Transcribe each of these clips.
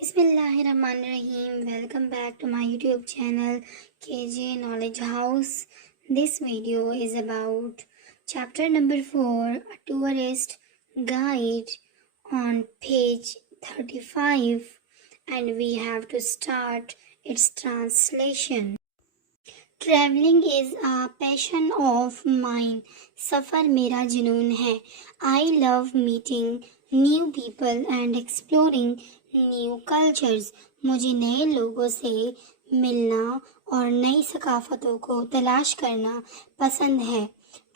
Bismillahirrahmanirrahim. Welcome back to my YouTube channel KJ Knowledge House. This video is about chapter number 4, A Tourist Guide, on page 35, and we have to start its translation. Traveling is a passion of mine. सफ़र मेरा जुनून है. I love meeting new people and exploring new cultures. मुझे नए लोगों से मिलना और नई सकाफ़तों को तलाश करना पसंद है.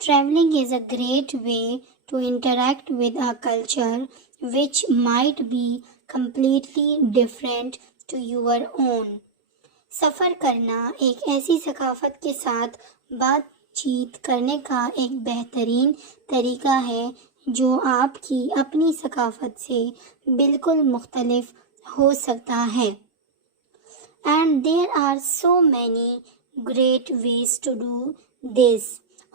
Traveling is a great way to interact with a culture which might be completely different to your own. सफ़र करना एक ऐसी सकाफ़त के साथ बातचीत करने का एक बेहतरीन तरीका है जो आपकी अपनी सकाफ़त से बिल्कुल मुख्तलिफ हो सकता है. And there are so many great ways to do this.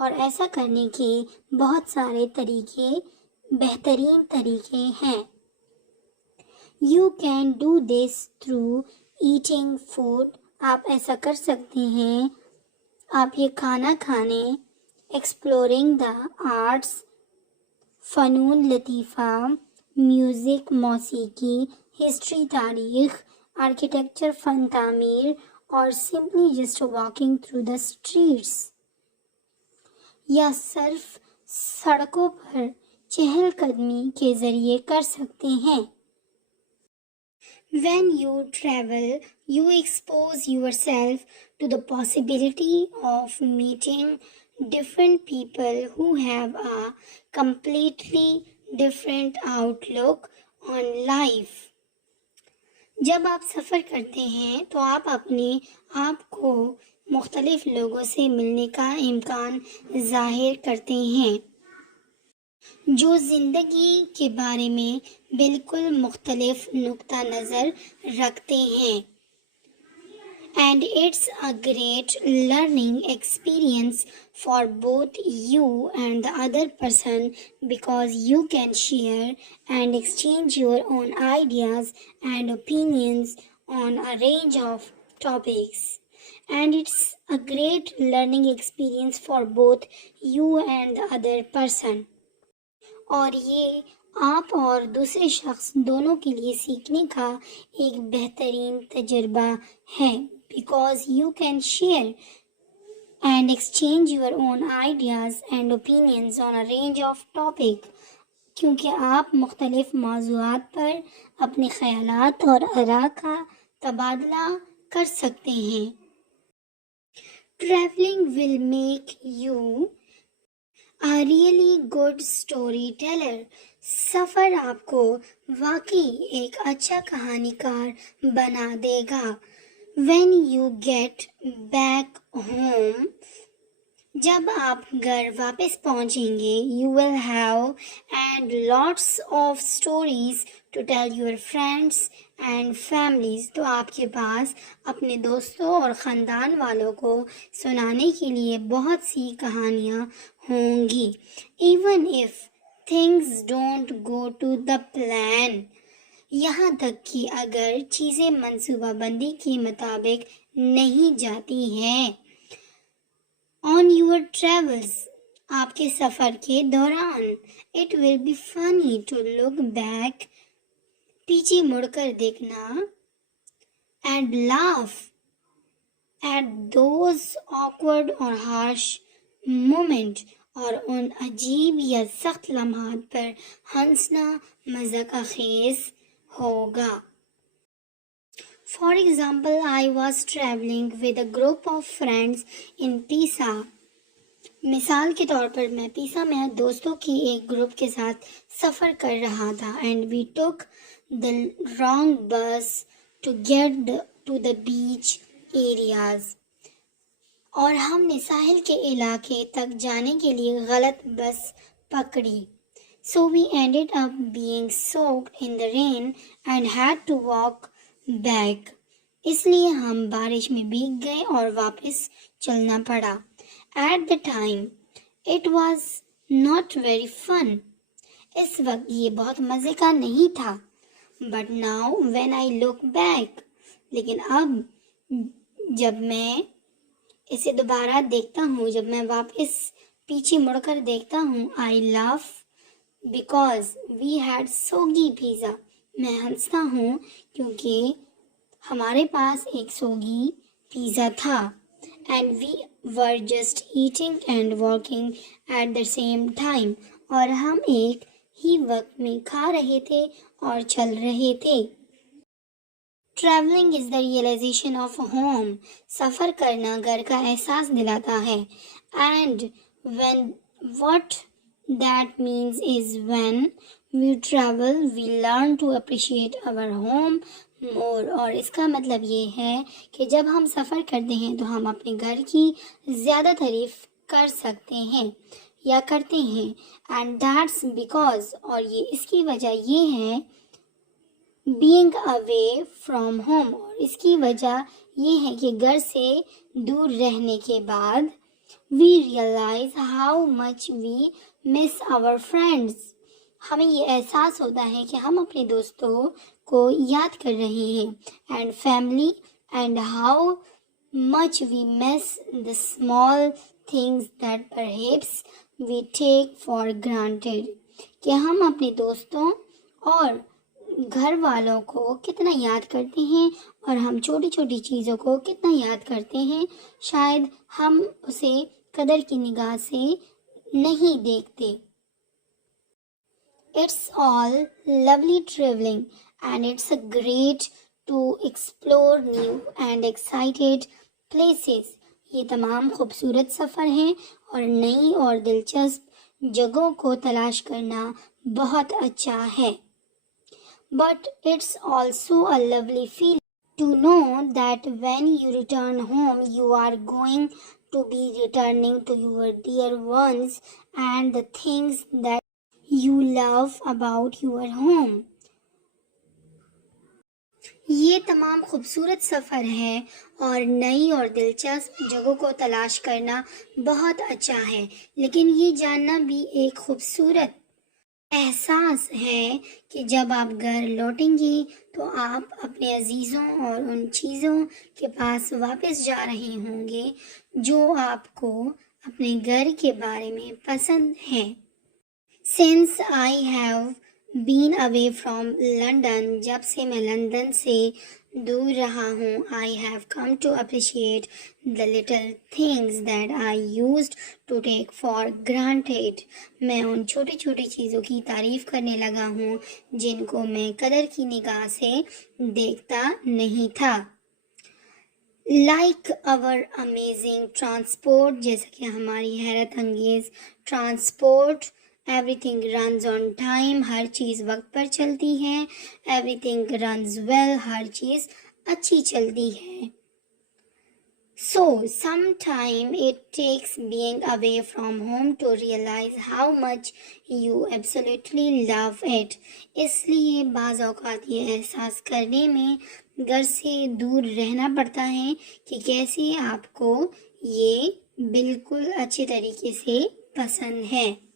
और ऐसा करने के बहुत सारे तरीके, बेहतरीन तरीके हैं. You can do this through eating food. आप ऐसा कर सकते हैं आप ये खाना खाने, एक्सप्लोरिंग द आर्ट्स, फ़नून लतीफ़ा, म्यूज़िक मौसीकी, हिस्ट्री तारीख़, आर्किटेक्चर फ़न तामीर, और simply just walking through the streets. या सिर्फ सड़कों पर चहलकदमी के ज़रिए कर सकते हैं. When you travel, you expose yourself to the possibility of meeting different people who have a completely different outlook on life. जब आप सफ़र करते हैं तो आप अपने आप को मुख्तलिफ लोगों से मिलने का इम्कान ज़ाहिर करते हैं जो ज़िंदगी के बारे में बिल्कुल मुख्तलिफ नुक्ता नज़र रखते हैं. And it's a great learning experience for both you and the other person because you can share and exchange your own ideas and opinions on a range of topics. And it's a great learning experience for both you and the other person. और ये आप और दूसरे शख्स दोनों के लिए सीखने का एक बेहतरीन तजुर्बा है. Because you can share and exchange your own ideas and opinions on a range of topic. क्योंकि आप मुख्तलिफ मौज़ूआत पर अपने ख़यालात और आरा का तबादला कर सकते हैं. Travelling will make you A really good storyteller. सफ़र आपको वाकई एक अच्छा कहानीकार बना देगा. When you get back home, जब आप घर वापस पहुंचेंगे, you will have and lots of stories to tell your friends and families. तो आपके पास अपने दोस्तों और ख़ानदान वालों को सुनाने के लिए बहुत सी कहानियाँ होंगी. Even if things don't go to the plan. यहाँ तक कि अगर चीज़ें मंसूबाबंदी के मुताबिक नहीं जाती हैं. On your travels, आपके सफ़र के दौरान, it will be funny to look back, पीछे मुड़कर देखना, and laugh at those awkward और harsh moment, और उन अजीब या सख्त लम्हात पर हंसना मज़ाक खेज़ होगा. For example, I was traveling with a group of friends in Pisa. मिसाल के तौर पर मैं पीसा में दोस्तों की एक ग्रुप के साथ सफ़र कर रहा था. And we took the wrong bus to get to the beach areas. और हमने साहिल के इलाके तक जाने के लिए गलत बस पकड़ी. So we ended up being soaked in the rain and had to walk back. इसलिए हम बारिश में भीग गए और वापस चलना पड़ा. At the time, it was not very fun. इस वक्त ये बहुत मज़े का नहीं था. But now when I look back, लेकिन अब जब मैं इसे दोबारा देखता हूँ, जब मैं वापस पीछे मुड़कर देखता हूँ, I laugh because we had soggy pizza. मैं हंसता हूँ क्योंकि हमारे पास एक सोगी पिज़्ज़ा था। And we were just eating and walking at the same time, और हम एक ही वक्त में खा रहे थे और चल रहे थे। Travelling is the realisation of home. सफ़र करना घर का एहसास दिलाता है। And when what that means is when we travel we learn to appreciate our home more। और इसका मतलब ये है कि जब हम सफ़र करते हैं तो हम अपने घर की ज़्यादा तारीफ कर सकते हैं या करते हैं। एंड दैट्स बिकॉज, और ये इसकी वजह ये है, बीइंग अवे फ्रॉम होम, और इसकी वजह ये है कि घर से दूर रहने के बाद we realize how much we miss our friends। हमें ये एहसास होता है कि हम अपने दोस्तों को याद कर रहे हैं। And family, and how much we miss the small things that perhaps we take for granted। कि हम अपने दोस्तों और घर वालों को कितना याद करते हैं और हम छोटी छोटी चीज़ों को कितना याद करते हैं, शायद हम उसे कदर की निगाह से नहीं देखते। It's all lovely traveling and it's a great to explore new and excited places। ये तमाम खूबसूरत सफ़र हैं और नई और दिलचस्प जगहों को तलाश करना बहुत अच्छा है। But it's also a lovely feeling to know that when you return home, you are going to be returning to your dear ones and the things that you love about your home। ये तमाम खूबसूरत सफ़र है और नई और दिलचस्प जगहों को तलाश करना बहुत अच्छा है, लेकिन ये जानना भी एक खूबसूरत एहसास है कि जब आप घर लौटेंगी तो आप अपने अजीज़ों और उन चीज़ों के पास वापस जा रहे होंगे जो आपको अपने घर के बारे में पसंद हैं। Since I have been away from London, जब से मैं लंदन से दूर रहा हूँ, I have come to appreciate the little things that I used to take for granted। मैं उन छोटी छोटी चीज़ों की तारीफ करने लगा हूँ जिनको मैं कदर की निगाह से देखता नहीं था। Like our amazing transport, जैसा कि हमारी हैरत अंगेज transport. Everything runs on time, हर चीज़ वक्त पर चलती है। Everything runs well, हर चीज़ अच्छी चलती है। So sometime it takes being away from home to realize how much you absolutely love it। इसलिए बाज़ औक़ात ये एहसास करने में घर से दूर रहना पड़ता है कि कैसे आपको ये बिल्कुल अच्छे तरीके से पसंद है।